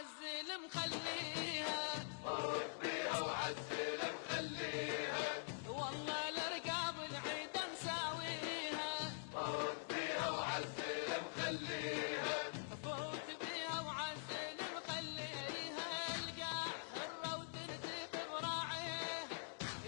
وعزل مخليها، مبروك بيها وعزل مخليها، والله الرقاب العيد نساويها. مبروك بيها وعزل مخليها، فوت بيها وعزل مخليها، القاع حرة وترتيق براعيها،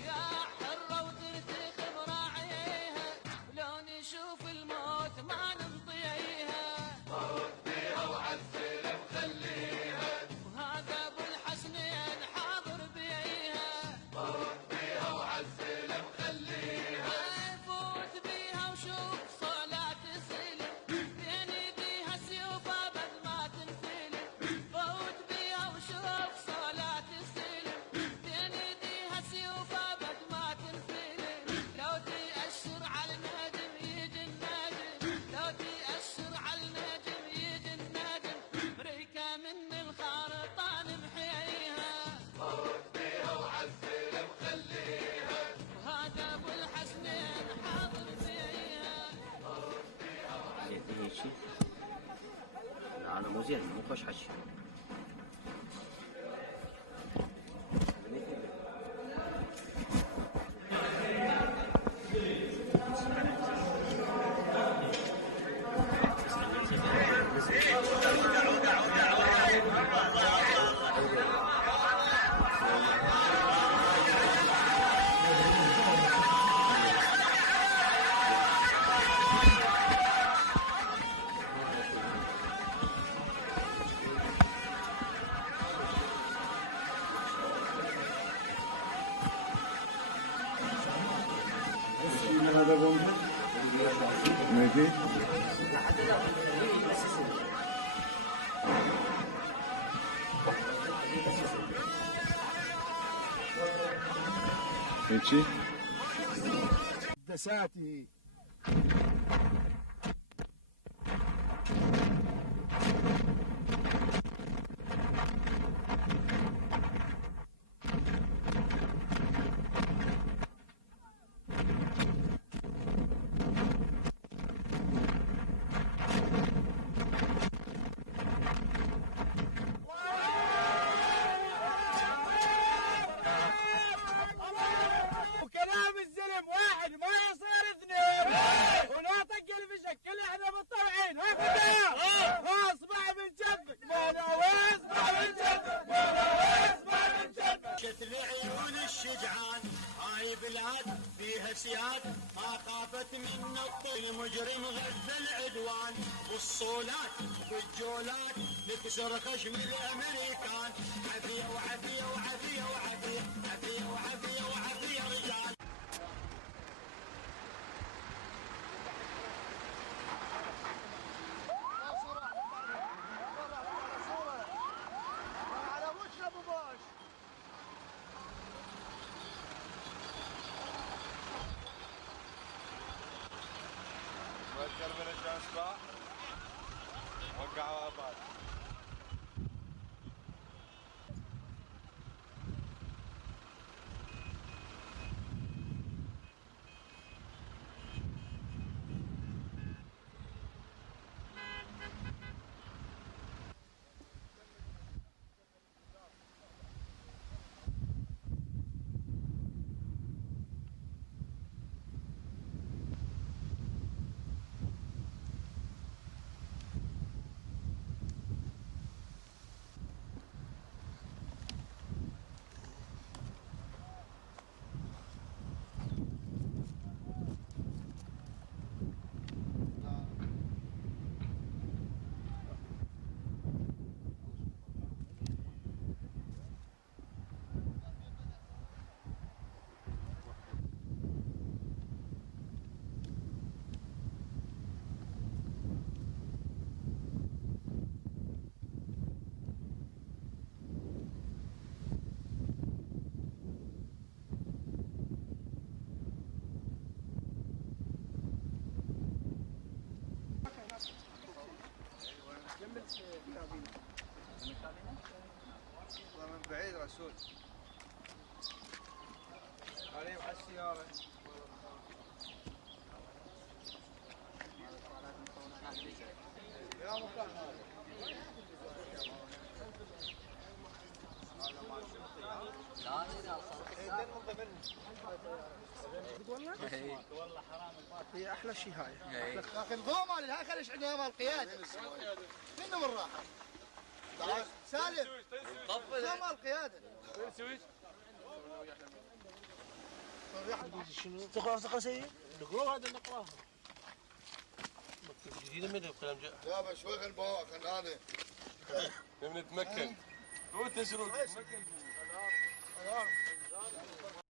يا حرة وترتيق براعيها، لو نشوف الموت ما ننطيها. مبروك بيها وعزل مخليها، وهذا ابو الحسنين حاضر بيها، مبروك بيها وعزل مخليها، فوت بيها وشوف صلاة السلم، بين يديها سيوف ابد ما تنسلم. فوت بيها وشوف صلاة السلم، بين يديها سيوف ابد ما تنسلم. لو تأشر على النجم يجي النجم، لو تأشر على النجم يجي النجم، ريكة من الخرطان محيها. مبروك بيها وعزل مخليها، وهذا ابو الحسنين حاضر فيها. فيه شيء على مو زين مو خوش حشي. هذا بومبا ماشي هيك دساته وكلام الزلم واحد ما يصير اثنين، وناطق بشكل احنا متطوعين هكذا. اصبع من جنبك ما ناوي اصبع من جنبك ما ناوي اصبع من جنبك. شت العيون الشجعان هاي بلاد فيها سياد ما خافت من الطول، المجرم غذى العدوان والصولات والجولات نكسر خشم الامريكان. عافيه وعافيه وعافيه وعافيه عافيه وعافيه وعافيه رجال. كربلاء جانسبا وقعوا اباد. والله من بعيد رسول عليه على السيارة. يا مكان هذا هذا؟ هي احلى شيء هاي. إيه. لكن ضوء مال هاي خليش عندنا مال القياده. منو من راحه؟ سالم. ضوء مال القياده. شنو؟ تقرا سيء؟ نقرا هذا نقراها. مكتوب جديد من كلام جاء. لا بس شوي خل بواق خل هذا. نتمكن. هو تشرب.